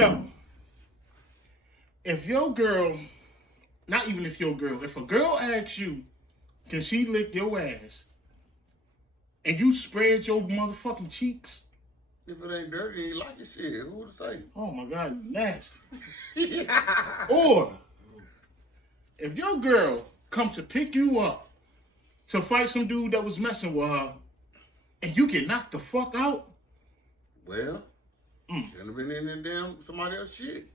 Yo, if your girl, not even if your girl, if a girl asks you, can she lick your ass, and you spread your motherfucking cheeks? If it ain't dirty, you like it, shit. Who would say? Oh my God, you nasty. Or, if your girl come to pick you up to fight some dude that was messing with her, and you get knocked the fuck out? Well, shouldn't have been in there damn somebody else's shit.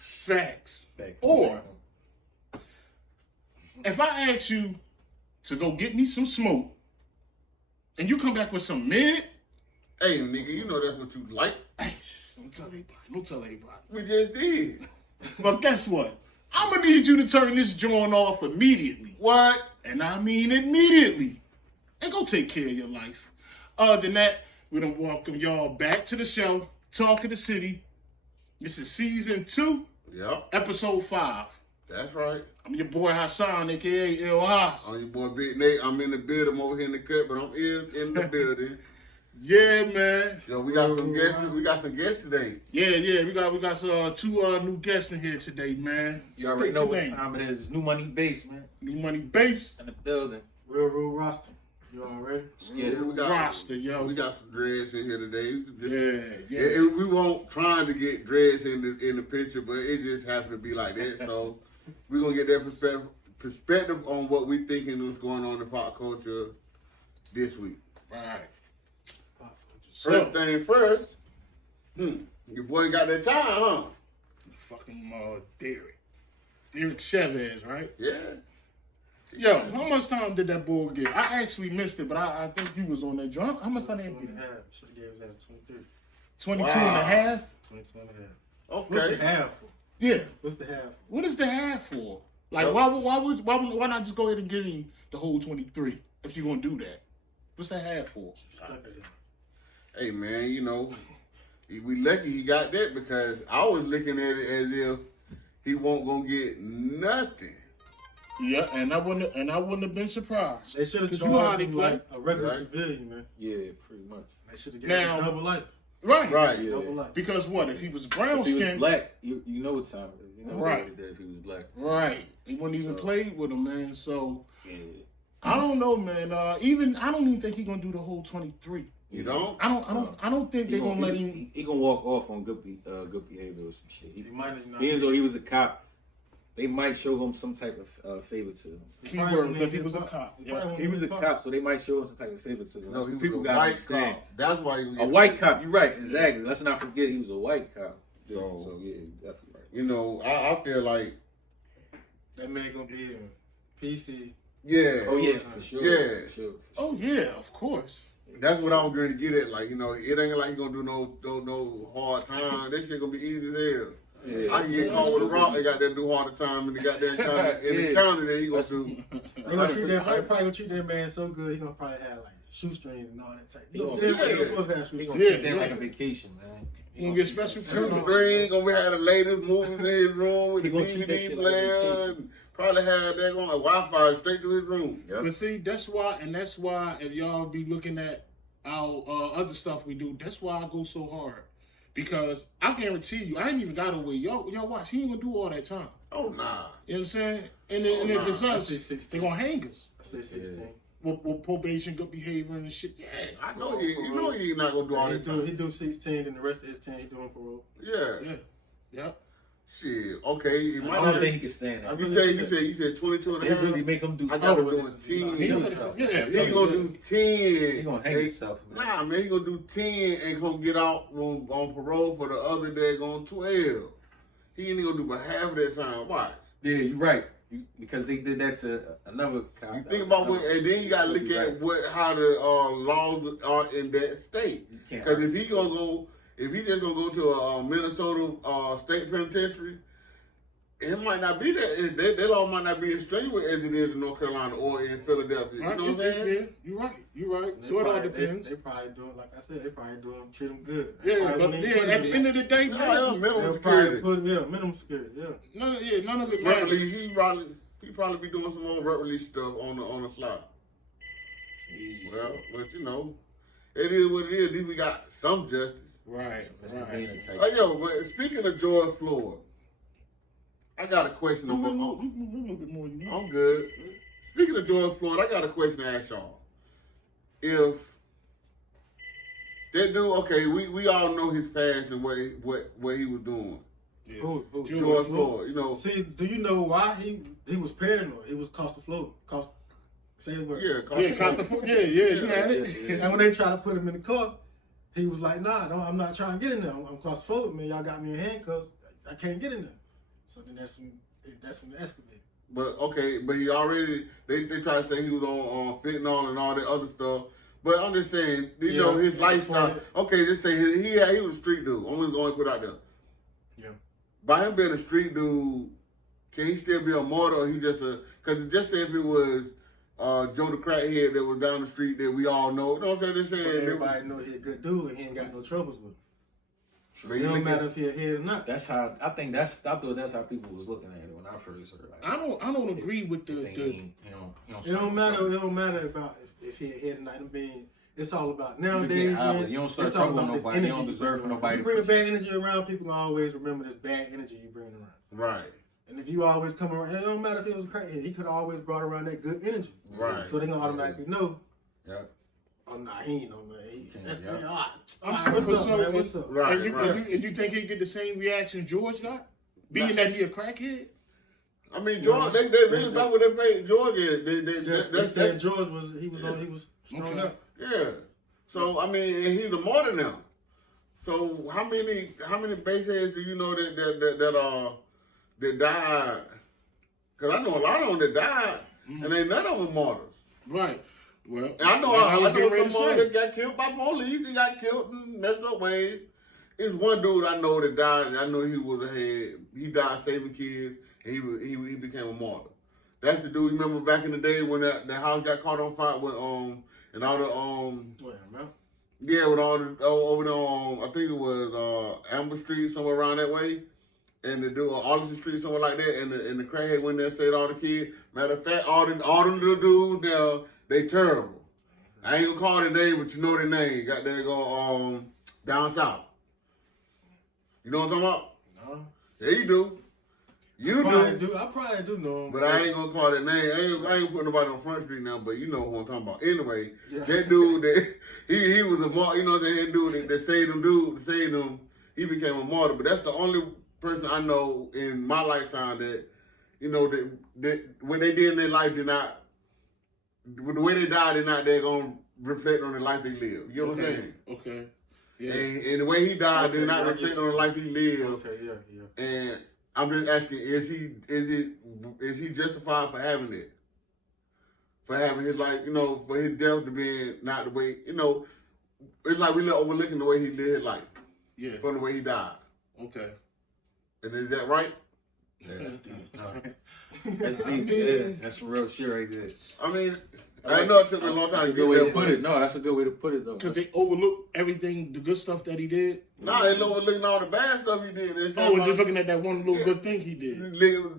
Facts. Or, if I ask you to go get me some smoke, and you come back with some mid, hey, nigga, you know that's what you like. hey, don't tell anybody. Don't tell anybody. We just did. But guess what? I'm going to need you to turn this joint off immediately. What? And I mean immediately. And go take care of your life. Other than that, we're going to welcome y'all back to the show, Talk of the City. This is season 2, Yep. episode 5. That's right. I'm your boy Hassan, a.k.a. Il Haas. I'm your boy Big Nate. I'm in the building. I'm over here in the cut, but I'm in the building. Yeah, man. Yo, we got some guests. We got some guests today. Yeah. We got two new guests in here today, man. You already know what time it is. It's New Money Base, man. New Money Base In the building. Real roster. You already? Yeah, we got roster, yo. We got some dreads in here today. Yeah. We won't trying to get dreads in the picture, but it just happened to be like that. So we're gonna get that perspective on what we thinking is going on in pop culture this week. Right. First thing first, your boy got that time, huh? Fucking Derek Chavez, right? Yeah. Yo, how much time did that boy get? I actually missed it, but I think you was on that drunk. How much time did he get? Should have gave us at 23. 22 Wow. and a half? 22 and a half. Okay. What's the half for? Yeah. What's the half? What is the half for? Like, Yep. why not just go ahead and give him the whole 23 if you're gonna do that? What's the half for? Stuck as it. Hey man, you know, we lucky he got that because I was looking at it as if he won't gonna get nothing. Yeah, and I wouldn't have been surprised. They should have 'Cause you know how charged they him play. like a regular Right. civilian, man. Yeah, pretty much. They should have Now- given him double life. Right. Right. Yeah. Double life. Because what? If he was brown If he was skin, black, you know what time it is. You know what Right. it is if he was black. right. He wouldn't even So- play with him, man. So Yeah. I don't know, man. I don't even think he's gonna do the whole 23. You don't? I don't think they're gonna let him. He gonna walk off on good behavior or some shit. He might have not. Being as though he was a cop, they might show him some type of favor to him. Keyword, because he was a cop. He Yeah. probably He was a cop, so they might show him some type of favor to him. No, That's he what was people a gotta white understand. cop. That's why he was A white cop, you're right, exactly. Let's not forget he was a white cop. So yeah, definitely right. You know, I feel like, That man gonna be in PC. yeah. Oh yeah, for sure. Yeah. For sure. Oh yeah, of course. That's what I was going to get at. Like, you know, it ain't like he gonna do no hard time. That shit gonna be easy as hell. Yeah, I can get caught with a rock. They got that do harder time in the goddamn county. In the Yeah. county, that he gonna do. He gonna treat that. Probably gonna treat that man so good. He gonna probably have like shoestrings and all that type. He gonna- He yeah. supposed to have He shoestrings. gonna Yeah, treat that like yeah. a vacation, man. He gonna get special Shoot food. screen, gonna be having the latest movies in his room with He the gonna treat that DVD shit like a player. vacation. And probably have that on a Wi-Fi straight to his room. Yep. But see, that's why if y'all be looking at our other stuff we do, that's why I go so hard. Because I guarantee you, I ain't even got away. Y'all watch, he ain't gonna do all that time. Oh nah. You know what I'm saying? And if it's I us, say 16. they gonna hang us. I say 16. With probation, good behavior and shit. Yeah. I know you know he not gonna do all He that time. do 16, and the rest of his 10 he doing parole. Yeah. Yeah. Yep. Shit. Okay. He I might don't not. think he can stand that. You said 22 and They a half. really make him do I got something. him doing 10. He gonna, himself. yeah. He gonna do 10. He gonna hang himself. Man. Nah, man, he gonna do 10 and gonna get out on parole for the other day going 12. He ain't gonna do but half of that time. Watch. Yeah, you're right. Because they did that to another cop. You think about what, and then you gotta look at how the laws are in that state. Because if he just gonna go to a Minnesota state penitentiary, it might not be that. That law might not be as strenuous as it is in North Carolina or in Philadelphia. You Right, know what I'm saying? yeah, you're right. So it all depends. They probably doing, like I said, they probably doing treat him good. Yeah, but at the end of the day, Yeah, minimum they'll probably security. put minimum security. Yeah. none of it Rep matters. release, he probably be doing some more rep release stuff on the slide. Well, but you know, it is what it is. At least we got some justice. Right. Oh, yo, but speaking of George Floyd, I got a question. A little bit more. I'm good. Speaking of George Floyd, I got a question to ask y'all. If that dude, okay, we all know his past and what he was doing. Yeah. Who? George Floyd, you know. See, do you know why he was paranoid? He was claustrophobic. Say the word. Yeah, you had it. And when they tried to put him in the car, he was like, "Nah, no, I'm not trying to get in there. I'm claustrophobic, man. Y'all got me in handcuffs. I can't get in there." So then that's when it escalated. But okay, but he already they tried to say he was on fentanyl and all that other stuff. But I'm just saying, you know, his lifestyle. Okay, just say he was a street dude. I'm just going to put out there. Yeah. By him being a street dude, can he still be a martyr? Or he just because just say if it was Joe the crackhead that was down the street that we all know. You know what I'm saying? They're saying everybody know he's a good dude and he ain't got no troubles with him. But it don't matter if he's a head or not. That's how I thought that's how people was looking at it when I first heard. Like, I don't agree with the. It don't matter. It don't matter about if he's a head or not. I mean, it's all about nowadays. Man, you don't start trouble with nobody. You don't deserve for nobody. You bring a bad energy around, people gonna always remember this bad energy you bring around. Right. And if you always come around, it don't matter if it was a crackhead. He could have always brought around that good energy. Right. So they gonna automatically know. Yep. Oh nah, he ain't no man. What's up? Right. And you think he'd get the same reaction George got, being that he a crackhead? I mean, George, they really about what they made George is. They said George was strung up. Yeah. So I mean, and he's a martyr now. So how many baseheads do you know that died? Because I know a lot of them that died, and ain't none of them martyrs. Right. Well, and I know some that got killed by police. He got killed in messed up ways. It's one dude I know that died. And I know he was a head. He died saving kids. And he became a martyr. That's the dude. You remember back in the day when that house got caught on fire with and all the yeah, with all the over the I think it was Amber Street, somewhere around that way. And the dude Arlington Street, somewhere like that, and the crackhead went there and saved all the kids. Matter of fact, all them little dudes now, they terrible. I ain't gonna call their name, but you know their name. Got there go down south. You know what I'm talking about? No. Yeah, you do. I probably do know him. But I ain't gonna call that name. I ain't putting nobody on Front Street now, but you know who I'm talking about. Anyway, that dude that he was a martyr, you know what I'm saying? That dude that saved him, he became a martyr. But that's the only person I know in my lifetime that, you know, that what they did in their life did not, the way they died, they're gonna reflect on the life they lived. You know what I'm saying? Okay. Yeah. And the way he died did not reflect on the life he lived. Okay, yeah. And I'm just asking, is he justified for having it? For having his life, you know, for his death to be not the way, you know, it's like we overlooking the way he lived his life. Yeah. From the way he died. Okay. And is that right? Yeah, that's deep. That's deep. Yeah, that's real shit right there. I mean, I know it took me a long time to get there. Put it. No, that's a good way to put it, though. Because they overlook everything, the good stuff that he did. Nah, they overlooking all the bad stuff he did. We're just looking at that one little good thing he did.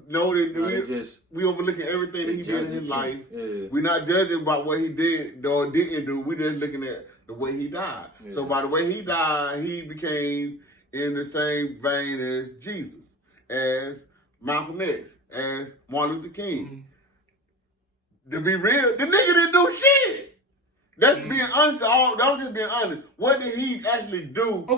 No, we overlooking everything that he did in his life. Yeah. We're not judging about what he did or didn't do. We're just looking at the way he died. Yeah. So by the way he died, he became in the same vein as Jesus, as Malcolm X, as Martin Luther King. Mm-hmm. To be real, the nigga didn't do shit. That's being honest. That was just being honest. What did he actually do to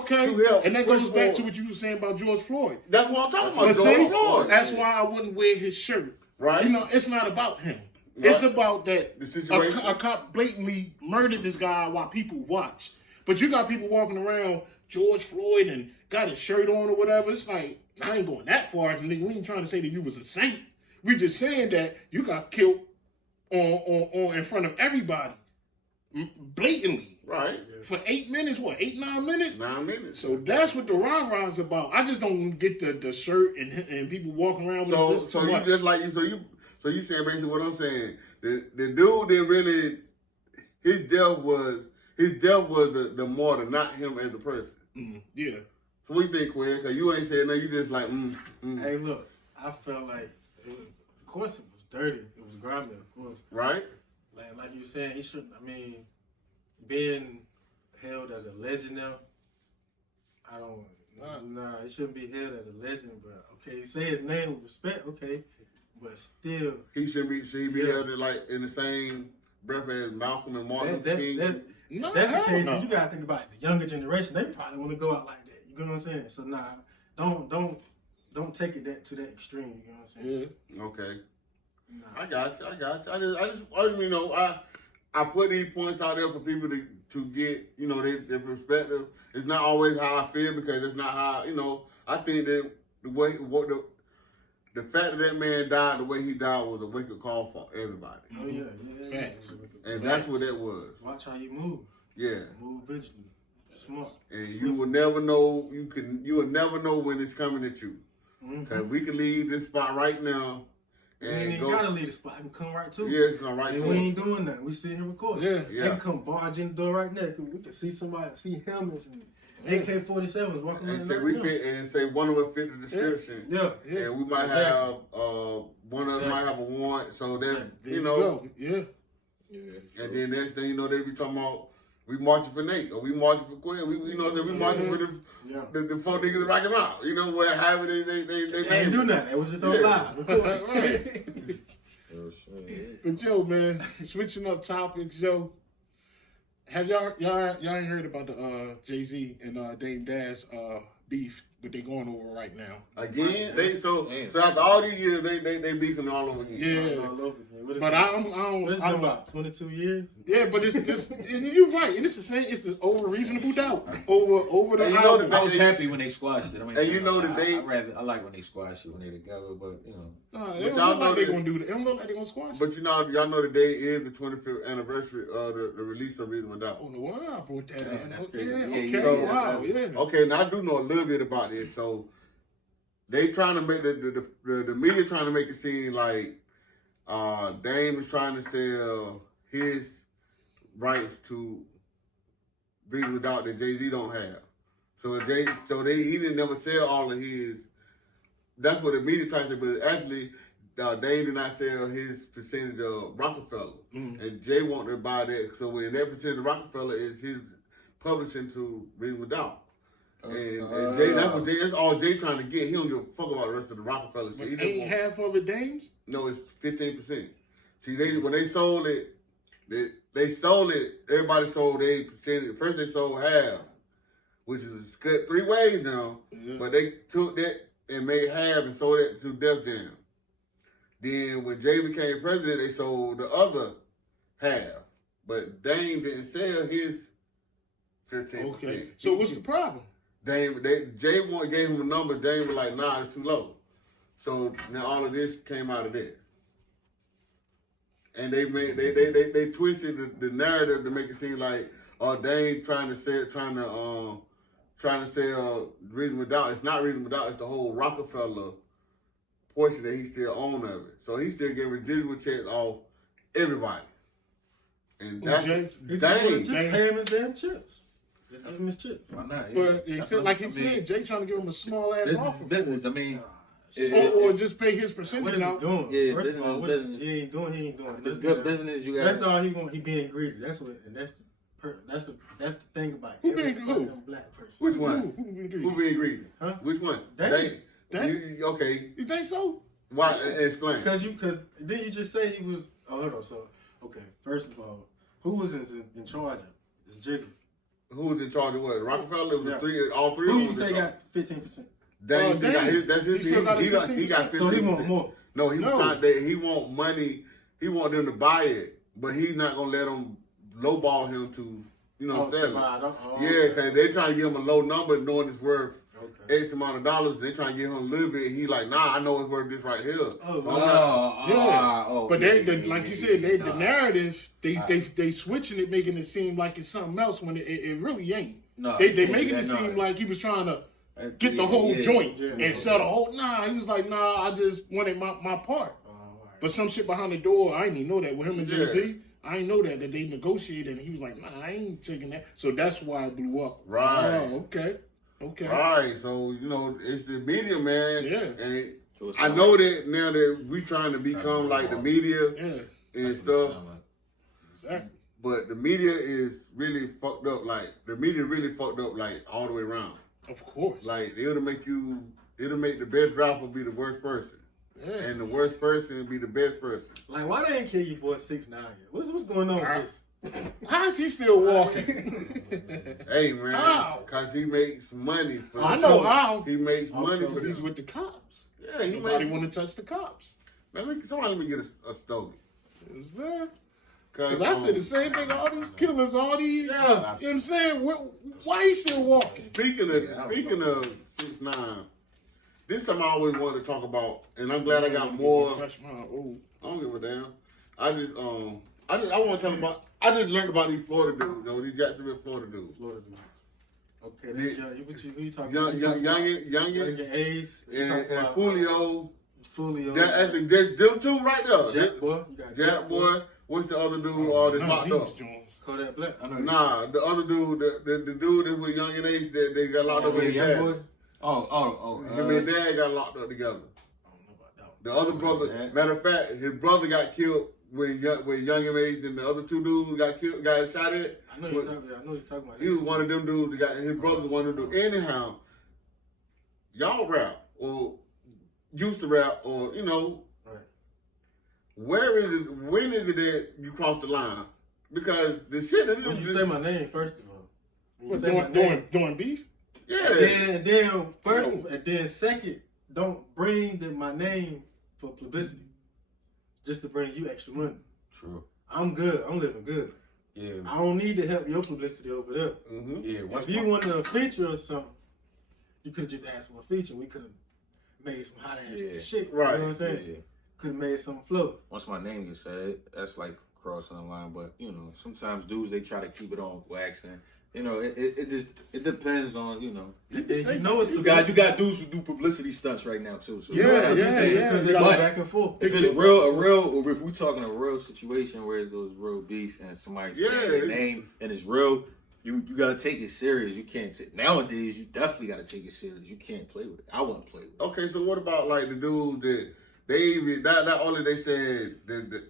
help? And that goes back to what you were saying about George Floyd. That's what I'm talking about. George Floyd. That's why I wouldn't wear his shirt. Right. You know, it's not about him. Right. It's about that the situation. A cop blatantly murdered this guy while people watch. But you got people walking around George Floyd and got his shirt on or whatever. It's like, I ain't going that far as a nigga. We ain't trying to say that you was a saint. We just saying that you got killed on in front of everybody, blatantly, right? For 8 minutes, 9 minutes? 9 minutes. So that's what the rah-rah's about. I just don't get the shirt and people walking around with this. So you just like so you saying basically what I'm saying. The dude didn't really his death was the martyr, not him as a person. Yeah. So what you think, Quinn? Because you ain't saying nothing. You just like Hey, look, I felt like of course it was dirty. It was grimy, of course. Right. Like you were saying, he shouldn't. I mean, being held as a legend now, I don't. Nah, it shouldn't be held as a legend. But okay, say his name with respect. Okay, but still, he should he be held like in the same breath as Malcolm and Martin Luther King? No, that's the case. no. You gotta think about the younger generation. They probably want to go out like that. You know what I'm saying? So nah, don't take it to that extreme. You know what I'm saying? Yeah. Okay. Nah. I got you. I just you know, I put these points out there for people to get, you know, their perspective. It's not always how I feel because it's not how, you know, I think that the fact that man died the way he died was a wake-up call for everybody. Oh yeah. Facts. And that's what that was. Watch how you move. Yeah. Move vigilantly. Smart. And you will never know, you will never know when it's coming at you. Because we can leave this spot right now. We ain't even gotta leave the spot. I can come right to it. Yeah, it's come right to and we ain't doing nothing. We sitting here recording. Yeah. They can come barge in the door right now. We can see somebody, see helmets and AK-47s walking around. And say one of us fit the description. Yeah. And we might have one of us might have a warrant. So then you know. Yeah. And then next thing you know, they be talking about we marching for Nate or we marching for Quinn. We marching for the four niggas that rock him out. You know what? However they ain't do nothing. It was just on live. Right. But Joe, man, switching up topics, Joe. Have y'all ain't heard about the Jay-Z and Dame Dash beef that they going over right now? Again, so after all these years, they beefing all over again. Yeah. All over again. But I don't. What is it about 22 years? Yeah, but it's and you're right, and it's the same. It's the over reasonable doubt over the. You know I was happy when they squashed it. I mean, and you know that I like when they squash it when they're together, but you know. It don't look like they're gonna do that. It don't look like they're gonna squash. But you know, y'all know the day is the 25th anniversary of the release of Reasonable Doubt. Oh no, I brought that in. That's Okay, crazy. okay, wow, yeah. Okay, now I do know a little bit about this. So they trying to make the media trying to make it seem like Dame is trying to sell his rights to Reasonable Doubt that Jay-Z don't have. So he didn't never sell all of his. That's what the media tries to say, but actually, Dame did not sell his percentage of Rockefeller, and Jay wanted to buy that. So when that percentage of Rockefeller is his publishing to Reasonable Doubt. And Jay, that's all Jay trying to get. He don't give a fuck about the rest of the Rockefeller shit. Ain't half of it Dame's? No, it's 15%. See, when they sold it, they sold it. Everybody sold their percentage. First they sold half, which is cut 3 ways now. Yeah. But they took that and made half and sold it to Def Jam. Then when Jay became president, they sold the other half. But Dame didn't sell his 15%. Okay. So what's the problem? Jay gave him a number. Dame was like, nah, it's too low. So now all of this came out of that. And they twisted the narrative to make it seem like Dame trying to sell Reasonable Doubt. It's not Reasonable Doubt. It's the whole Rockefeller portion that he still own of it. So he's still getting residual checks off everybody. And that's Dame. Just pay him his damn chips. Just give him his chips. Why not? But he said, like he said, Jay trying to give him a small ass offer. Business. I mean. Or just pay his percentage what is out. he doing? Yeah, First of all, business. He ain't doing. If it's good business, you got. That's all he want. He being greedy. That's what. And that's the thing about it. Who being greedy? Black person. Which one? Who being greedy? Who being greedy? Huh? Which one? Dame. Okay. You think so? Why? Explain. Because then you just say he was. Oh, hold on. So okay. First of all, who was in charge of it? It's Jigga. Who was in charge of what? Rockefeller was all three. Who you say got 15%? Dame got his. That's his. He got 15%. So he want more. No, he want money. He want them to buy it, but he's not gonna let them lowball him to sell it. Yeah, because they trying to give him a low number, knowing it's worth X amount of dollars. They trying to give him a little bit. He like, nah, I know it's worth this right here. But like you said, the narrative they switching it, making it seem like it's something else when it really ain't. No, they making it seem like he was trying to get the whole joint and sell the whole. Nah, he was like, nah, I just wanted my part. But some shit behind the door, I didn't even know that with him and Jay-Z. I didn't know that they negotiated, and he was like, nah, I ain't taking that. So that's why it blew up. Right. Oh, okay. Right. So it's the media, man. Yeah. And I know that now that we trying to become like the media and stuff. Exactly. But the media is really fucked up. Like the media really fucked up, like all the way around. Of course. Like it'll make the best rapper be the worst person. Yeah. And the worst person be the best person. Like, why they ain't kill your boy 6ix9ine yet? What's going on with this? How is he still walking? Hey man, How? Cause he makes money. I know how. He makes money Because for he's them. with the cops. Yeah, he Nobody makes. want to touch the cops. Somebody let me get a stogie. Is that? Cause I said the same thing. All these killers, all these. Yeah. You know what I'm saying? Why he still walking? Speaking of 6ix9ine, this time I always wanted to talk about, and I'm glad I got more. Fresh mind. Ooh. I don't give a damn. I want to talk about. I just learned about these Florida dudes, though. These Jacksonville, Florida dudes. Florida dude. Okay, that's who you talking Young, about? Youngin, Ace. and Julio. Julio. That's them two right there. Jack Boy. You got Jack Boy. What's the other dude? That's locked up. Kodak Black. I know. Nah, the other dude, the dude that was Young and Ace that they got locked up with his dad. Boy? Him and dad got locked up together. I don't know about that one. The other brother, matter of fact, his brother got killed when Young and Ace and the other two dudes got shot at. I know you're talking about. He was one of them dudes that got his brother was one of them dudes. Anyhow, y'all rap or used to rap or Right. where is it? When is it that you cross the line? Because the shit that When you say my name, first of all. When you What, say my name, doing beef? yeah. and then first, and then second, don't bring my name for publicity. Just to bring you extra money. True. I'm good. I'm living good. Yeah. I don't need to help your publicity over there. Mm-hmm. Yeah. If you wanted a feature or something, you could have just asked for a feature. We could have made some hot ass shit. Right. You know what I'm saying? Yeah. Could have made something float. Once my name gets said, that's like crossing the line. But sometimes dudes they try to keep it on wax, and it depends on You know it's you got dudes who do publicity stunts right now too. So Yeah. Because they go But back and forth. if it's or if we talking a real situation where there's real beef and somebody's saying their name and it's real, you gotta take it serious. You can't nowadays. You definitely gotta take it serious. You can't play with it. I wouldn't play with it. Okay, so what about like the dudes that they even not only they said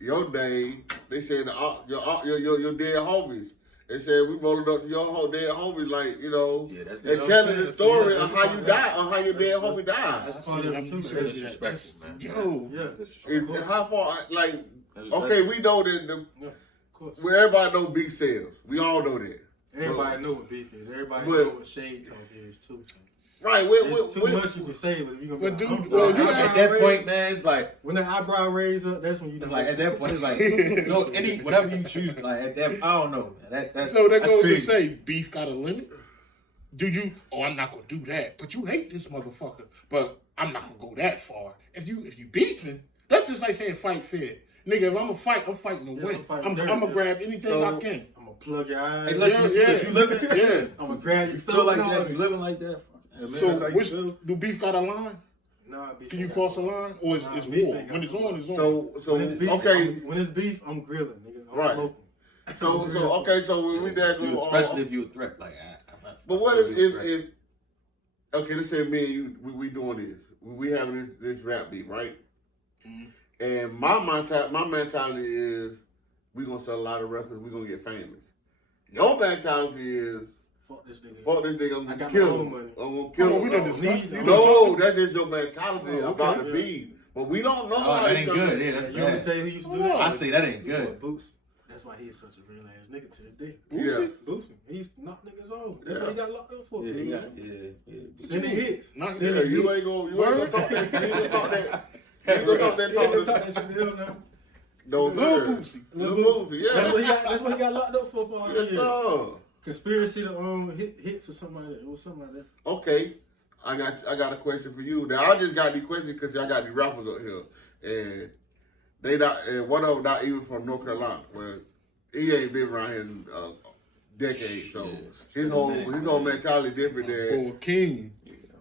your name, they said your dead homies. They said we rolling up to your whole dead homies, like and telling the story of how you died, or how your dead homie died. That's part of it too. That's disrespectful, man. Yo. Yeah. That's disrespectful. How far? Like, okay, we know that Yeah, of course. where everybody know beef sales. We all know that. Everybody know what beef is. Everybody But- know what shade talk is too. Right? It's too much you can say, but you gonna But be dude, like, well, you At that point, man, it's like. when the eyebrow raise up, that's when you know. It's like at that point, it's like whatever you choose. Like at that, I don't know, man. So that that's goes crazy. to say, beef got a limit. Do you? Oh, I'm not gonna do that. But you hate this motherfucker. But I'm not gonna go that far. If you beefing, that's just like saying fight fair. Nigga, if I'm a fight, I'm fighting to win. I'm gonna grab anything I can. I'm gonna plug your eyes. Hey, listen, if you living, I'm gonna grab you your feel like stuff that. and You living like that. Man, So, that's how you feel. do beef got a line? Nah, beef Can you ain't cross a got- line, or Nah, it's beef war? ain't got When it's no on, it's on. So When it's beef, okay. when it's beef, I'm grilling, nigga. I'm Right. smoking. So okay. So when we there go, Especially if you're a threat, like. but what if okay? Let's say me and you, we doing this. We having this rap beat, right? Mhm. And my mentality is we gonna sell a lot of records. We gonna get famous. Your mentality is Fuck this nigga. fuck this nigga. I'm I gonna got kill my own him. money. I'm gonna Come kill on, him. we done discussed it. No, that's just your mentality Oh, about okay. the beat. But we don't know Oh, how that to ain't turn good. it. Yeah, You that's want me to bad. tell you who used to do Come that? on. I say that ain't Your boy good. Boosie. That's why he is such a real ass nigga to this day. Boosie? Boosie. He used to knock niggas off. That's what he got locked up for. Yeah, Sending hits. Not Yeah, good. you ain't gonna talk that. You ain't gonna talk that. You ain't gonna talk that He ain't talk. talking shit real now. No, Lil sir. Boosie. Lil Boosie, yeah. That's what he got locked up for all Yes, years. sir. Conspiracy to hits or something like that. It was something like that. Okay, I got a question for you. Now I just got these questions because I got these rappers up here, and they not, and one of them not even from North Carolina. Well, he ain't been around here in decades, so his whole mentality different than. Or King.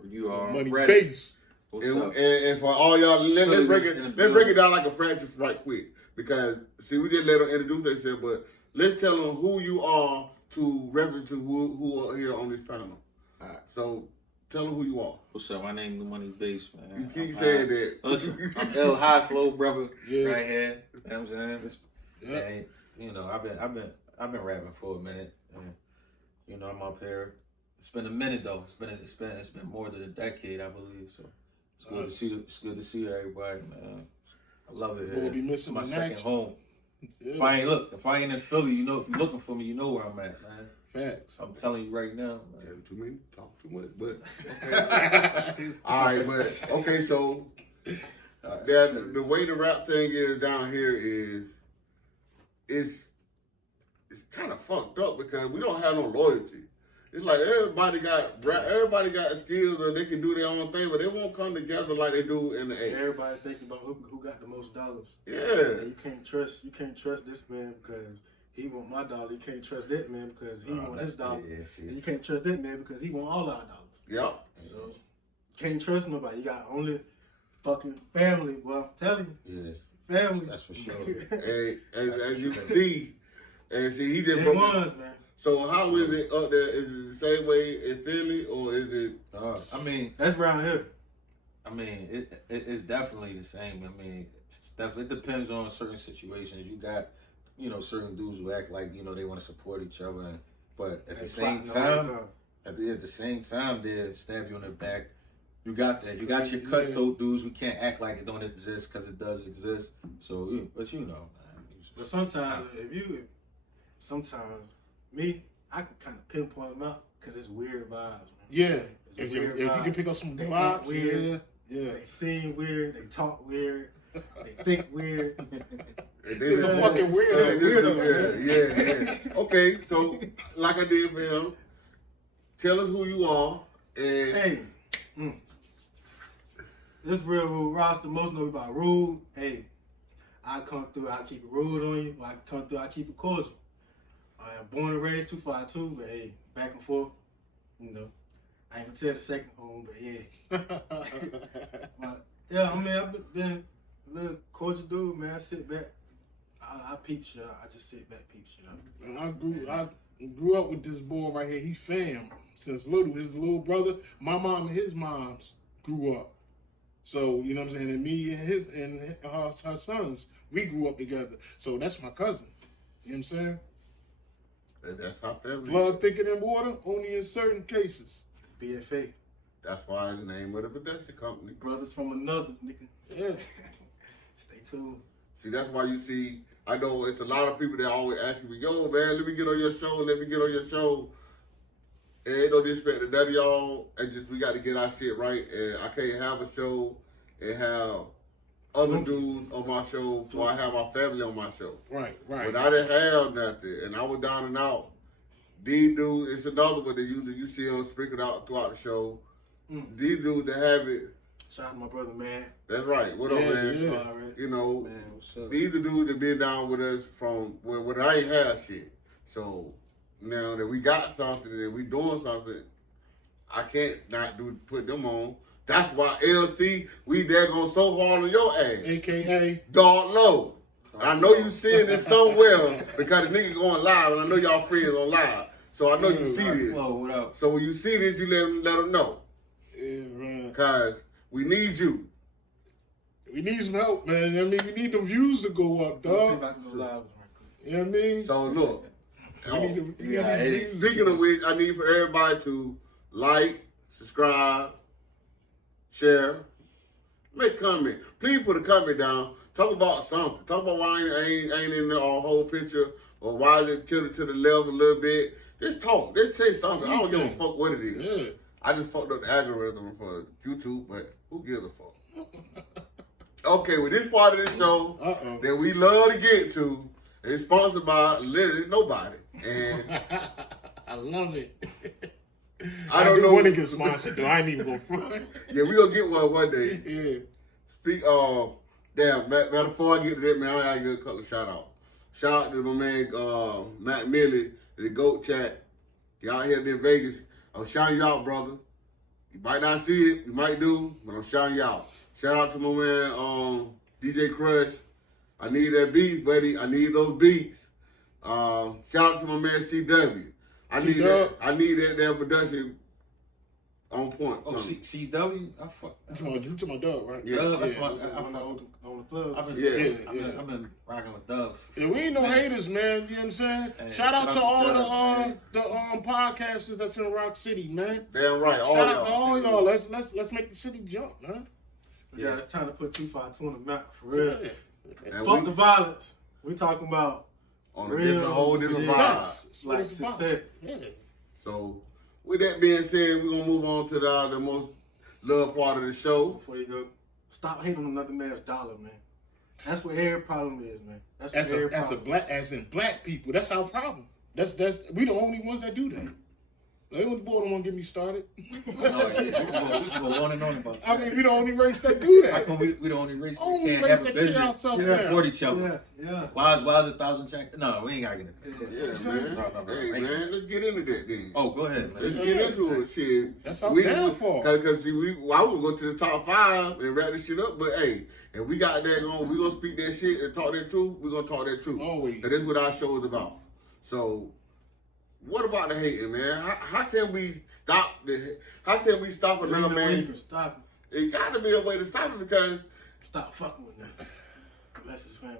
You are Money ready. base. What's And, up? and for all y'all, let's Philly break in the it. Let's building. break it down like a fraction right quick. Because see, we just let them introduce themselves, but let's tell them who you are to reference to who are here on this panel. All right. So tell them who you are. What's up? My name is Money Base, man. You keep I'm saying high. that. Listen, I'm L High Slow brother Yeah. right here. You know what I'm saying? Yeah. And, I've been rapping for a minute, and I'm up here It's been a minute though. It's been more than a decade, I believe. So it's good to see. It's good to see everybody, man. I love it. We'll be missing my in second action. home. Yeah. If I ain't in Philly, you know, if you're looking for me, you know where I'm at, man. Facts. I'm telling you right now, man. Too many, talk too much, but okay. All right, but okay, so the way the rap thing is down here is it's kind of fucked up because we don't have no loyalty. It's like everybody got skills and they can do their own thing, but they won't come together like they do in the A. Everybody thinking about who got the most dollars. Yeah. And you can't trust this man because he want my dollar. You can't trust that man because he want his dollar. Yeah, And you can't trust that man because he want all our dollars. Yep. So can't trust nobody. You got only fucking family. Well, I'm telling you. Yeah. Family. That's for sure. And as you see, he just It broke was, man. So how is it up there? Is it the same way in Philly or is it? I mean, That's around here. I mean, it's definitely the same. I mean, it depends on certain situations. You got, you know, certain dudes who act like, you know, they want to support each other, but at the same time, they stab you in the back. You got that. You got your cutthroat dudes. We can't act like it don't exist because it does exist. So, but you know, man. But sometimes, me, I can kind of pinpoint them out because it's weird vibes, man. Yeah. It's If you vibes. can pick up some They vibes, act weird. yeah. They sing weird. They talk weird. They think weird. It's a fucking weirdo. Yeah. Okay, so like I did for him, tell us who you are and Hey, this real rude roster. Most know me by rude. Hey, I come through, I keep it rude on you. I come through, I keep it cordial. I am born and raised 252, but hey, back and forth. You know, I ain't gonna tell the second home, but yeah. But, yeah, I mean, I've been a little cordial dude, man. I sit back. I peep shit out. I just sit back, peep shit out. I grew up with this boy right here. He fam since little. His little brother, my mom and his moms grew up. So, you know what I'm saying? And me and her sons, we grew up together. So that's my cousin. You know what I'm saying? that's how family. Blood thicker than water, only in certain cases. BFA. That's why the name of the production company. Brothers from another, nigga. Yeah. Stay tuned. See, that's why you see. I know it's a lot of people that always asking me, "Yo, man, let me get on your show. Let me get on your show." And ain't no disrespect to none of y'all. And just we got to get our shit right. And I can't have a show and have other dudes on my show before I have my family on my show. Right. But I didn't have nothing, and I was down and out. These dudes, it's another one that you see them sprinkled out throughout the show. These dudes that have it. Shout out to my brother, man. That's right. What up, man? Yeah. You know, Man, what's up? these are dudes that been down with us from when I ain't had shit. So now that we got something and we doing something, I can't not put them on. That's why LC, we there going so hard on your ass. AKA Dog Low. I know you seeing this somewhere because the nigga going live, and I know y'all friends on live. So I know you see this. What up? So when you see this, you let them know. Yeah, man. Because we need you. We need some help, man. I mean, we need the views to go up, Let's see if dog. I can go live right quick. You know what I mean? So look. we need the Yeah, views. Speaking of which, I need for everybody to like, subscribe, share, make a comment. Please put a comment down. Talk about something. Talk about why I ain't in the whole picture or why is it tilted to the left a little bit. Just talk. Just say something. I don't give a fuck what it is. Yeah. I just fucked up the algorithm for YouTube, but who gives a fuck? Okay, with this part of the show that we love to get to, it's sponsored by literally nobody. And I love it. I don't know when to get sponsored, though. I ain't even gonna front. yeah, we gonna get one day. Yeah. Speak damn, before I get to that, man, I gotta give a couple of shout outs. Shout out to my man Matt Millie, the GOAT Chat. Y'all here in Vegas. I'm shouting you out, brother. You might not see it, you might do, but I'm shouting you out. Shout out to my man DJ Crush. I need that beat, buddy. I need those beats. Shout out to my man CW. I need that production on on point. Oh, CW? I fuck. You to my dog, right? Yeah. Dub, that's Yeah. why on the club. I've been rocking with Dubs. Yeah, we ain't no haters, man. You know what I'm saying? Hey, shout out to all Dub, the podcasters that's in Rock City, man. Damn right. Shout out to all y'all. Let's make the city jump, man. Yeah, it's time to put 252 on the map for real. Yeah. And Fuck the violence. We talking about on a real whole different vibe. Success. like success. Yeah. So, with that being said, we're gonna move on to the most loved part of the show. Before you go, stop hating on another man's dollar, man. That's what every problem is, man. That's what every problem. As in black people, that's our problem. That's we the only ones that do that. They boy don't want to get me started. No, yeah, we can go on and on about that. I mean, we the only race that do How that. come we the only race Only can't race have a that business cheat ourselves and down. support each other? Yeah. Why is 1,000 check? No, we ain't gotta get into that. Yeah, man. No. Hey, man, let's get into that then. Oh, go ahead, man. Let's get into it, shit. That's our downfall. Because see, I would go to the top 5 and wrap this shit up, but hey, if we got that going, we gonna speak that shit and talk that truth. We gonna talk that truth. Always. And that's what our show is about. So, what about the hating, man? How can we stop the? How can we stop another You man? can stop it. It got to be a way to stop it because. Stop fucking with them. That's his family.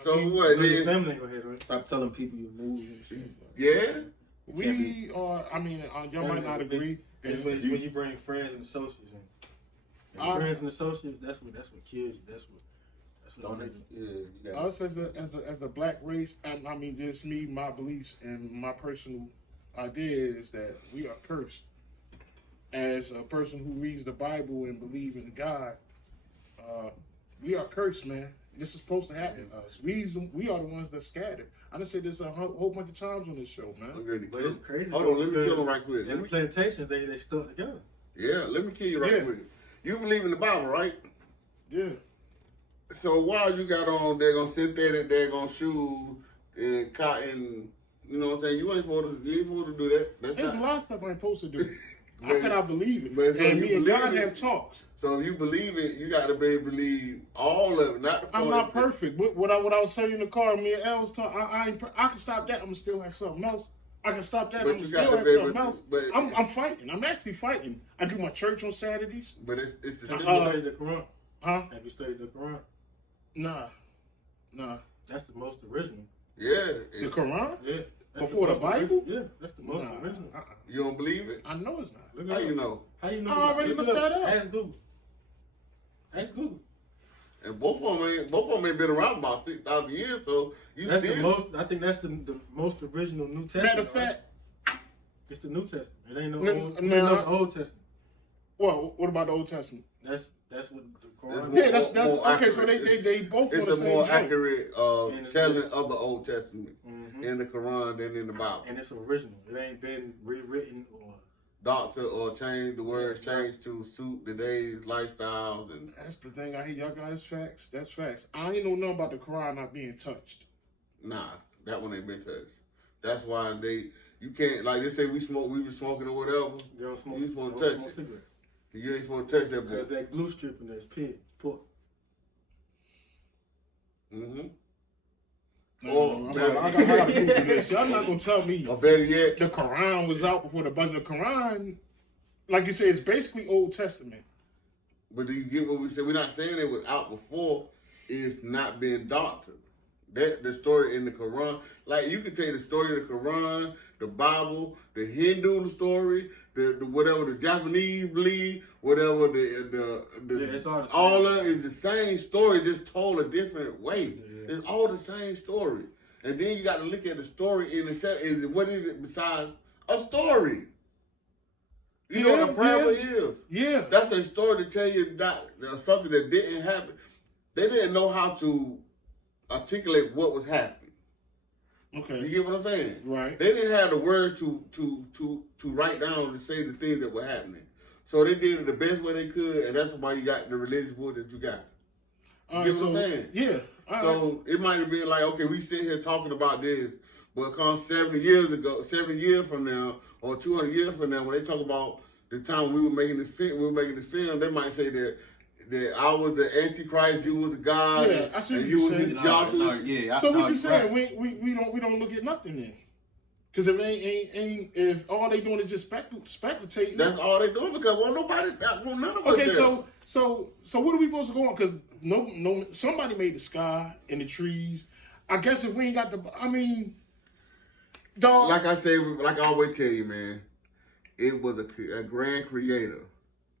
So what? His Then, family ain't gonna hate, right? Stop telling people you move and shit. yeah. We are. I mean, y'all might not agree. It's when you bring friends and associates in. Friends and associates, that's what kills you. That's what Don't makes you got Us as a black race, and I mean, just me, my beliefs, and my personal idea is that we are cursed. As a person who reads the Bible and believe in God, we are cursed, man. This is supposed to happen to us. We are the ones that scattered. I done said this a whole bunch of times on this show, man. But it's crazy. Hold on, let me kill him right quick. In the plantations, they stuck together. Yeah, let me kill you right quick. You believe in the Bible, right? Yeah. So while you got on, they're gonna synthetic, they're gonna shoe and cotton. You know what I'm saying? You ain't supposed to do that. That's There's a not. lot of stuff I ain't supposed to do. I said I believe it. But so and you me and believe God it. have talks. So if you believe it, you got to be able to believe all of it, not the I'm part not that- perfect. What I was telling you in the car, me and Elle was talking, I can stop that. I'm gonna still have something else. I can stop that. But I'm you gonna got still to have be something able else. to- but- I'm fighting. I'm actually fighting. I do my church on Saturdays. But it's the Have symbol. you studied the Quran? Huh? Have you studied the Quran? Nah. That's the most original. Yeah. The Quran? Yeah. That's Before the most Bible? original. Yeah, that's the most Nah. original. You don't believe it? I know it's not. Look How it you up. know? How you know? I already Look looked it that up. Ask Google. Ask Google. And both of them ain't been around about 6,000 years, so you That's still. the most. I think that's the most original New Testament. Matter of fact, it's the New Testament. It ain't no No, old, no. ain't no Old Testament. what about the Old Testament? That's what the Quran. It's Yeah, that's more okay. So accurate. they both It's for the a same more joint. accurate telling of the Old Testament Mhm. in the Quran than in the Bible. And it's original. It ain't been rewritten or. Doctor or change the words changed to suit today's lifestyles and That's the thing. I hear y'all guys facts. That's facts. I ain't know nothing about the Quran not being touched. nah, that one ain't been touched. That's why you can't like they say we was smoking or whatever. They don't smoke, You supposed to don't touch smoke it. cigarettes. You ain't supposed to touch that Because book. that glue strip in there's pork. Mm-hmm. I gotta Google this. Y'all not gonna tell me Or better yet, the Quran was out before the Quran, like you said, it's basically Old Testament. but do you get what we said? We're not saying it was out before. It's not been doctored. That the story in the Quran, like you can take the story of the Quran, the Bible, the Hindu story, the whatever the Japanese believe, whatever the it's all the same. all of it is the same story, just told a different way. Yeah. It's all the same story. And then you got to look at the story in itself. What is it besides a story? You know what a prayer is? Yeah. That's a story to tell you that something that didn't happen. They didn't know how to articulate what was happening. You Okay. get what I'm saying? Right. They didn't have the words to write down to say the things that were happening. So they did it the best way they could, and that's why you got the religious book that you got. You get what I'm saying? Yeah. All right. So it might have been like, okay, we sit here talking about this, but come 70 years from now, or 200 years from now, when they talk about the time we were making this film, they might say that I was the Antichrist, you was the God, Yeah, I see what and you're you was saying. the God. yeah. So what you right. saying? We don't look at nothing then. Because if all they doing is just speculating. That's all they doing because none of us. Okay, there. so what are we supposed to go on? Because no, somebody made the sky and the trees. I guess if we ain't got dog. Like I say, like I always tell you, man, it was a grand creator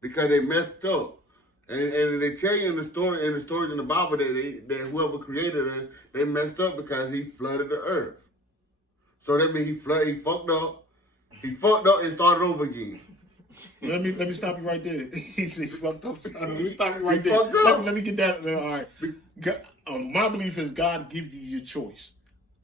because they messed up. And they tell you in the stories in the Bible that whoever created it, they messed up because he flooded the earth. So that means he fucked up and started over again. Let me stop you right there. He said fucked up. Let me stop you right there. Let me get that. All right. My belief is God gives you your choice.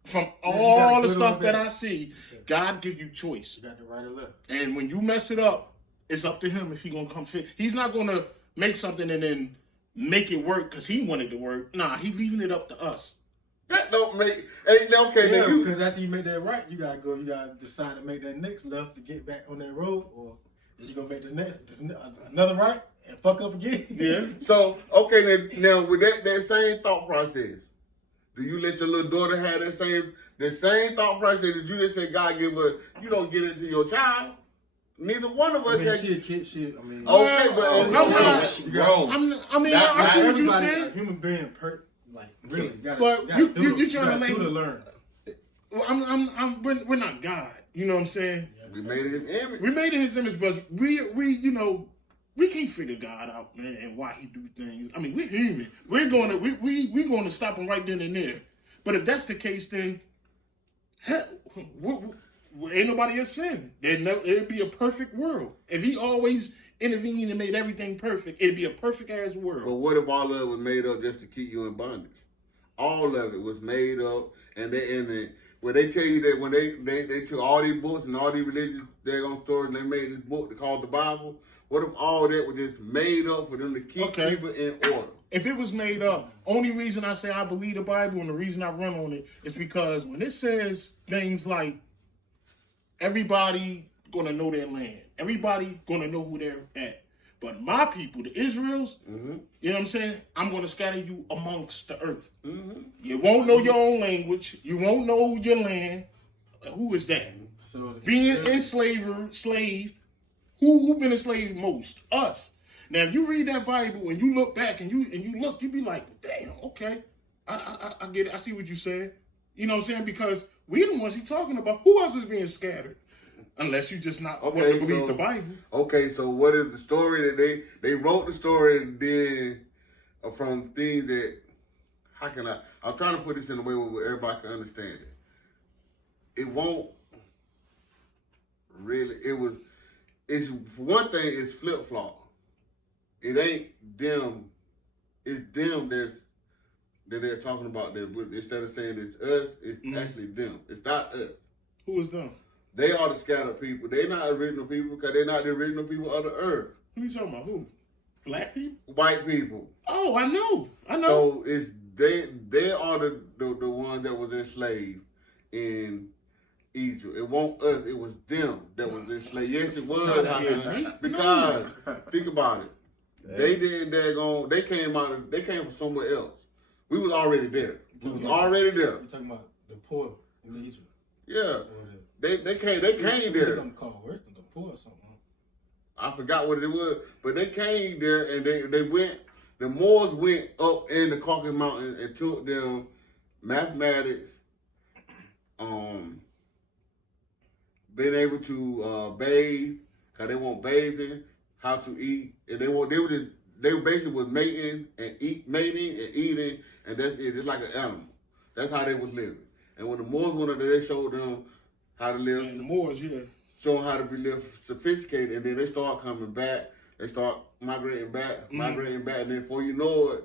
From all the stuff that I see, God gives you choice. You got the right or left. And when you mess it up, it's up to him if he's gonna come fit. He's not gonna make something and then make it work because he wanted to work. Nah, he's leaving it up to us. That don't make okay. Yeah, then because after you make that right, you gotta decide to make that next left to get back on that road, or you gonna make another right and fuck up again. Yeah. So okay, now with that same thought process, do you let your little daughter have the same thought process that you just said God give her? You don't get into your child. Neither one of us. She a kid. Okay, but I see what you're saying. Human being, really. But you're trying to learn. We're not God. You know what I'm saying? Yeah, we made it His image. We made it His image, but we can't figure God out, man, and why He do things. I mean, we're human. We're going to stop Him right then and there. But if that's the case, then ain't nobody a sin. It'd be a perfect world. If He always intervened and made everything perfect, it'd be a perfect ass world. But what if all of it was made up just to keep you in bondage? All of it was made up, and they tell you that when they took all these books and all these religious daggone stories and they made this book called the Bible. What if all that was just made up for them to keep people in order? If it was made up, only reason I say I believe the Bible and the reason I run on it is because when it says things like everybody gonna know their land, everybody gonna know who they're at, but my people, the Israels, you know what I'm saying? I'm gonna scatter you amongst the earth. You won't know your own language. You won't know your land. Who is that? So being enslaved. Who been enslaved most? Us. Now, if you read that Bible and you look back and you look, you be like, damn, okay, I get it. I see what you said. You know what I'm saying? Because we the ones he's talking about. Who else is being scattered? Unless you just not want to believe the Bible. Okay, so what is the story that they wrote the story and then from things that I'm trying to put this in a way where everybody can understand it. It won't really. It's for one thing. It's flip flop. It ain't them. It's them that they're talking about. That instead of saying it's us, it's actually them. It's not us. Who is them? They are the scattered people. They're not original people because they're not the original people of the earth. Who you talking about? Who? Black people? White people. Oh, I know. So it's they are the ones that was enslaved in Egypt. It wasn't us. It was them that was enslaved. Yes, it was. Because think about it. They did. They came from somewhere else. We was already there. We was already there. You're talking about the poor in Egypt. Yeah. They came there. Something called worse than the poor or something. I forgot what it was, but they came there and they went. The Moors went up in the Caucasus Mountains and took them mathematics, being able to bathe, cause they weren't bathing, how to eat, and they basically was mating and eating, and that's it. It's like an animal. That's how they was living. And when the Moors went up there, they showed them how to live. And the Moors, yeah. Show them how to live sophisticated, and then they start coming back. They start migrating back, and then before you know it,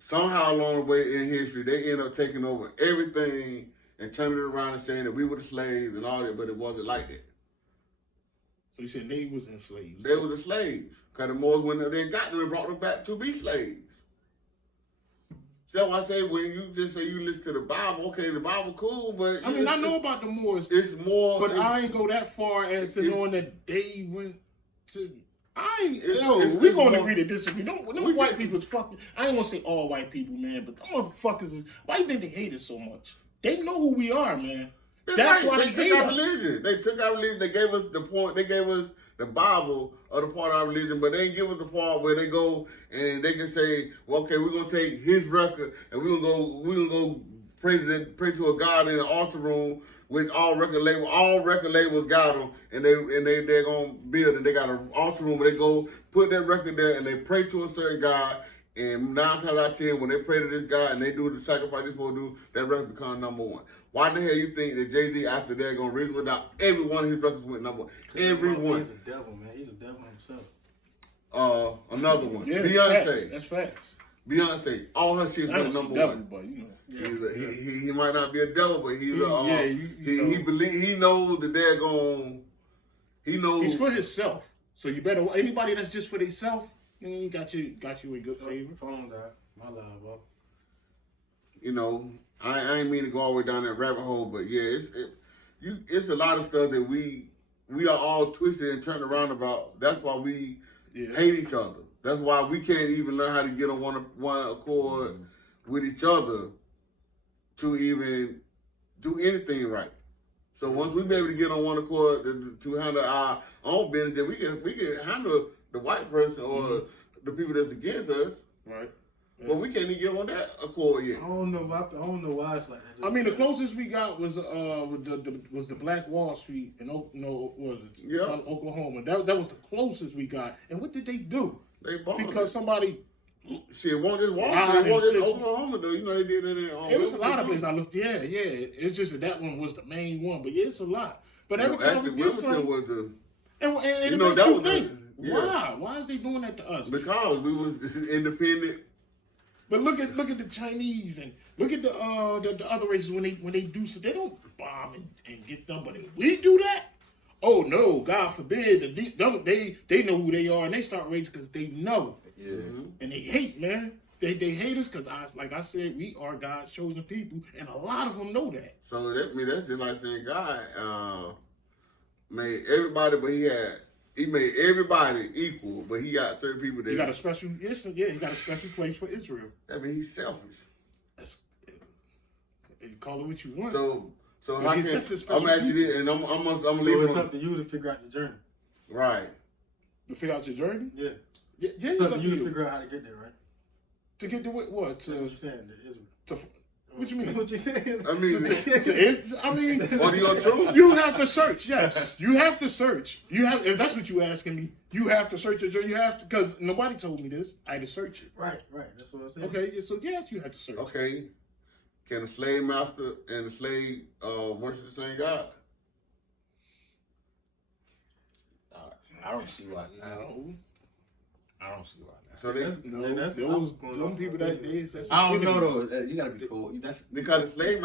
somehow along the way in history, they end up taking over everything and turning it around and saying that we were the slaves and all that, but it wasn't like that. So you said they was enslaved. They were the slaves, because the Moors went there, they got them and brought them back to be slaves. So I say when you just say you listen to the Bible, okay, the Bible cool, but I mean I know about the Moors. It's more, but I ain't go that far as to knowing that they went to. We're gonna agree to disagree. No white people's fucking. I ain't gonna say all white people, man, but them motherfuckers is. Why you think they hate us so much? They know who we are, man. That's why they took our religion. They took our religion. They gave us the point. They gave us the Bible or the part of our religion, but they didn't give us the part where they go and they can say, well, okay, we're gonna take his record and we're gonna go pray to a God in the altar room, which all record labels got them, and they're gonna build, and they got an altar room where they go put that record there and they pray to a certain God. And 9 times out of 10, when they pray to this God and they do the sacrifice they're supposed to do, that record becomes number one. Why the hell you think that Jay-Z after that gonna reason without every one of his records went number one? Every one. He's a devil, man. He's a devil himself. Another one. Yeah, Beyonce. That's facts. Beyonce. All her shit's went number devil, one. But you know. He might not be a devil, but he's he knows that they're going. He knows he's for himself. So you better anybody that's just for themselves, then got you in good favor. Phone died. My love, bro. You know, I ain't mean to go all the way down that rabbit hole, but yeah, it's a lot of stuff that we are all twisted and turned around about. That's why we hate each other. That's why we can't even learn how to get on one accord with each other to even do anything right. So once we be able to get on one accord to handle our own business, then we can handle the white person or the people that's against us. Right. But we can't even get on that accord yet. I don't know why it's like that. I mean, the closest we got was the Black Wall Street in Oklahoma. That was the closest we got. And what did they do? They bombed because somebody. Shit, won't just Wall Street, won't just Oklahoma though. You know they did it in. It was a lot of places I looked. Yeah. It's just that one was the main one, but yeah, it's a lot. But every time we get something, was the. And you know that was think, why? Why is they doing that to us? Because we was independent. But look at the Chinese and look at the other races when they do so they don't bomb and get them. But if we do that, oh no, God forbid, they know who they are and they start racing because they know. Yeah. And they hate, man. They hate us because like I said, we are God's chosen people, and a lot of them know that. So that's just like saying God made everybody, but he made everybody equal, but he got certain people that he got a special he got a special place for Israel. I mean, he's selfish. You call it what you want. So how can I'm asking you this, and I'm gonna leave it. It's up to you to figure out your journey. Right. To figure out your journey? Yeah. It's up to you to figure out how to get there, right? To get to what? That's what you're saying. What you mean? What you saying? I mean, what are you truth? You have to search. Yes, you have to search. You have. If that's what you asking me, you have to search it. You have to, because nobody told me this. I had to search it. Right. That's what I'm saying. Okay, so yes, you have to search. Okay. Can a slave master and a slave worship the same God? I don't see why. No. I don't see why. So those people that's I don't know though. You gotta be cool. That's because the slave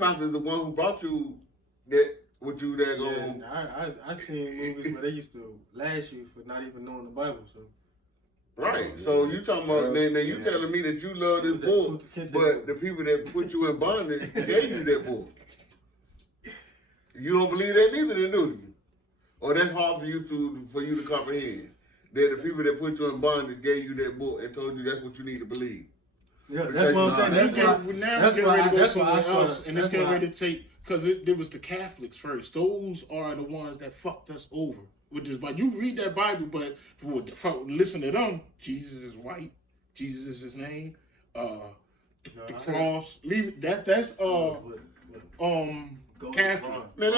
master is the one who brought you that what you there going. Yeah, I seen movies where they used to lash you for not even knowing the Bible. So right. So you talking about now you telling me that you love this book, but the people that put you in bondage gave you that book. You don't believe that neither, then, do you? Or that's hard for you to comprehend. That the people that put you in bondage gave you that book and told you that's what you need to believe. Yeah, that's what I'm saying. Now we're getting ready to go somewhere else, and it's getting ready to take, because there was the Catholics first. Those are the ones that fucked us over with this Bible. You read that Bible, but listen to them. Jesus is white. Jesus is his name. The cross. Leave it. That's Catholic. Man,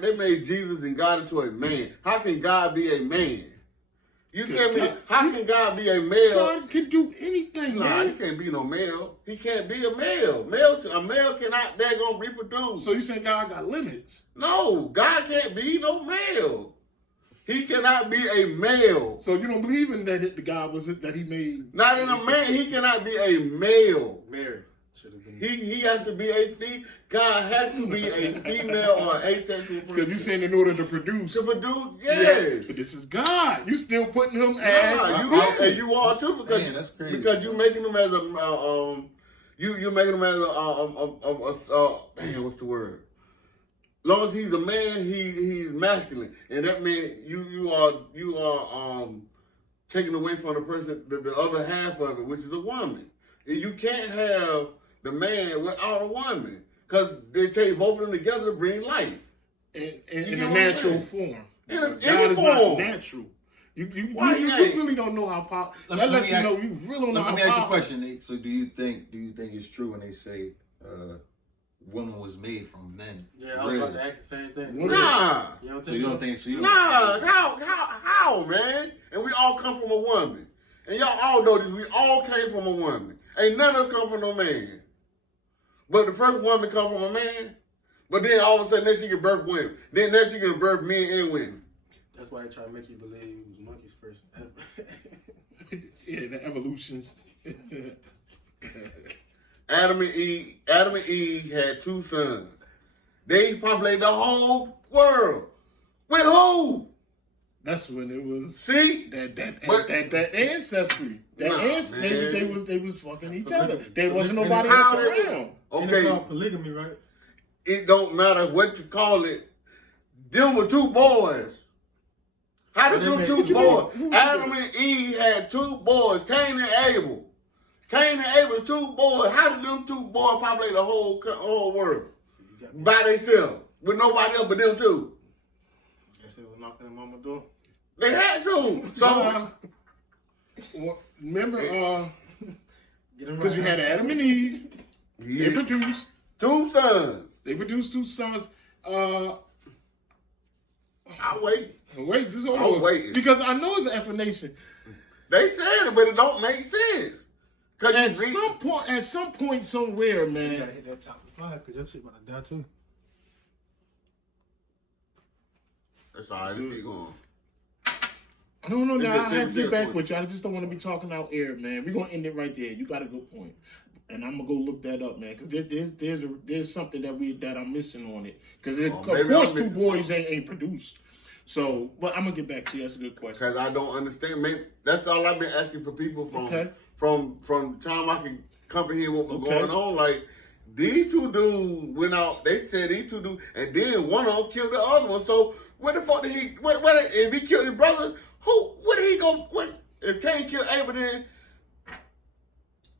they made Jesus and God into a man. How can God be a man? You can't be. How can God be a male? God can do anything. Nah, he can't be no male. He can't be a male. A male cannot. They're gonna reproduce. So you saying God got limits? No, God can't be no male. He cannot be a male. So you don't believe in that the God was it that he made? Not in a man. He cannot be a male. Mary. He has to be a female. God has to be a female or asexual person. Because you saying in order to produce. To produce, yes. Yeah, but this is God. You still putting him and you are too, because man, that's crazy. Because you making him as a you're making him as a man, what's the word? As long as he's a man, he's masculine, and that means you are taking away from the person the other half of it, which is a woman. And you can't have the man without a woman. because they take both of them together to bring life. In a natural form. In God is form. not natural. You really don't know how powerful. That lets you know you really don't know how powerful. Let me ask you a powerful. question, Nate. So do you think it's true when they say woman was made from men? Yeah, I was about to ask the same thing. Nah. You don't So think you don't think so? You don't Nah, how, man? And we all come from a woman. And y'all all know this. We all came from a woman. Ain't none of us come from no man. But the first woman come from a man. But then all of a sudden, next you can birth women. Then next you can birth men and women. That's why they try to make you believe it was monkeys first. Yeah, the evolution. Adam and Eve had 2 sons. They populated the whole world. With who? That's when it was. See? That ancestry. They was fucking each other. There wasn't nobody else around. Okay. It's called polygamy, right? It don't matter what you call it. Them were 2 boys. How did them 2 boys? Adam and Eve had 2 boys, Cain and Abel. Cain and Abel, 2 boys. How did them 2 boys populate the whole world? By themselves. With nobody else but them 2. Guess they was knocking on mama's door. They had to. So remember, because you had Adam and Eve. They produced 2 sons. They produced 2 sons. I'll wait. Wait, just hold I'll on. wait. Because I know it's an explanation. They said it, but it don't make sense. At some point, somewhere, You man. gotta hit that top 5 because your shit about to die too. That's all right. Let's keep going. No, It's I just have to get back 10%. with you. I just don't want to be talking out air, man. We're going to end it right there. You got a good point. And I'm going to go look that up, man, because there's something that I'm missing on it. Because, of course, 2 boys ain't produced. So, but I'm going to get back to you. That's a good question. Because I don't understand. Maybe that's all I've been asking for people from the time I can comprehend what was going on. Like, these 2 dudes went out. They said these 2 dudes, and then one of them killed the other one. So, where the fuck did he, if he killed his brother, where did he go? If Cain killed Abel, then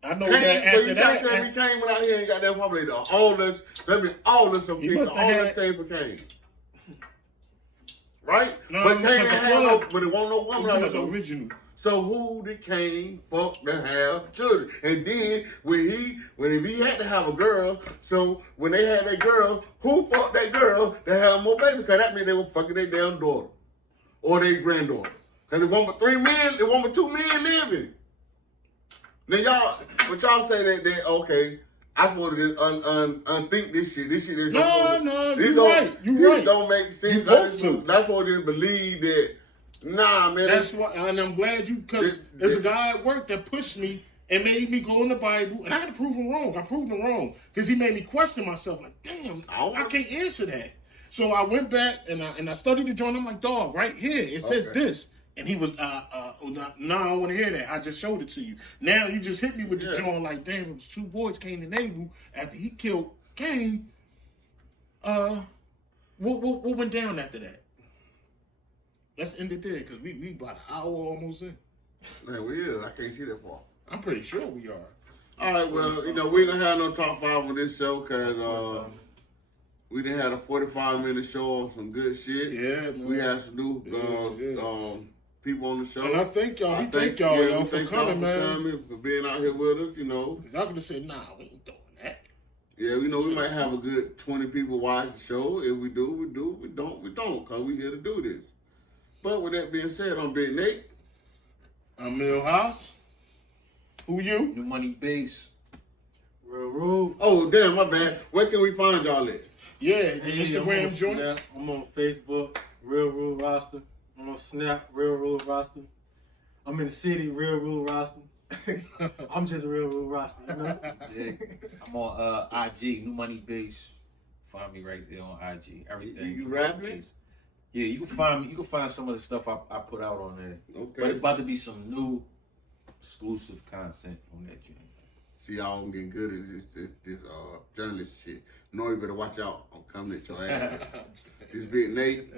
I know Cain, that so after you that. tell me Cain went out here and got that populated all this. That means all this some people, all this came for Cain. Right? No, but Cain didn't have no, but but it wasn't no woman out was there. original. So who did Cain fuck to have children? And then if he had to have a girl, so when they had that girl, who fucked that girl to have more babies? Because that means they were fucking their damn daughter or their granddaughter. Because it wasn't but 3 men, it wasn't but 2 men living. Now y'all say that okay, I supposed to just unthink this shit. This shit is No, you're right. This don't make sense. You supposed to. That's supposed to just believe that. Nah, man. That's why, and I'm glad because there's a guy at work that pushed me and made me go in the Bible, and I had to prove him wrong. I proved him wrong because he made me question myself. Like, damn, I can't answer that. So I went back and I studied the joint. I'm like, dog, right here it says this, and he was, no, I don't want to hear that. I just showed it to you. Now you just hit me with the joint. Like, damn, it was 2 boys, Cain and Abel. After he killed Cain, what went down after that? Let's end it there because we about an hour almost in. Man, we is. I can't see that far. I'm pretty sure we are. All right, well, we ain't gonna have no top 5 on this show because we done had a 45-minute show on some good shit. Yeah, man. We had some new people on the show. And I thank y'all. Thank y'all for coming, man. For being out here with us, Y'all could have said, nah, we ain't doing that. Yeah, we might have a good 20 people watch the show. If we do. We don't, because we here to do this. But with that being said, I'm Big Nate. I'm Millhouse. Who you? New Money Base. Real rude. Oh, damn, my bad. Where can we find y'all at? Yeah, the Instagram joints. I'm on Facebook, Real Rule Roster. I'm on Snap, Real Rule Roster. I'm in the city, Real Rule Roster. I'm just Real Rule Roster, you know? Yeah. I'm on IG, New Money Base. Find me right there on IG. Everything. You rapping? Yeah, you can find me. You can find some of the stuff I put out on there. Okay. But it's about to be some new exclusive content on that joint. See, y'all getting good at this journalist shit. You know you better watch out. I'm coming at your ass. This Big Nate.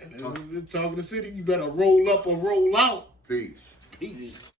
And this is Talking to the City. You better roll up or roll out. Peace. Peace.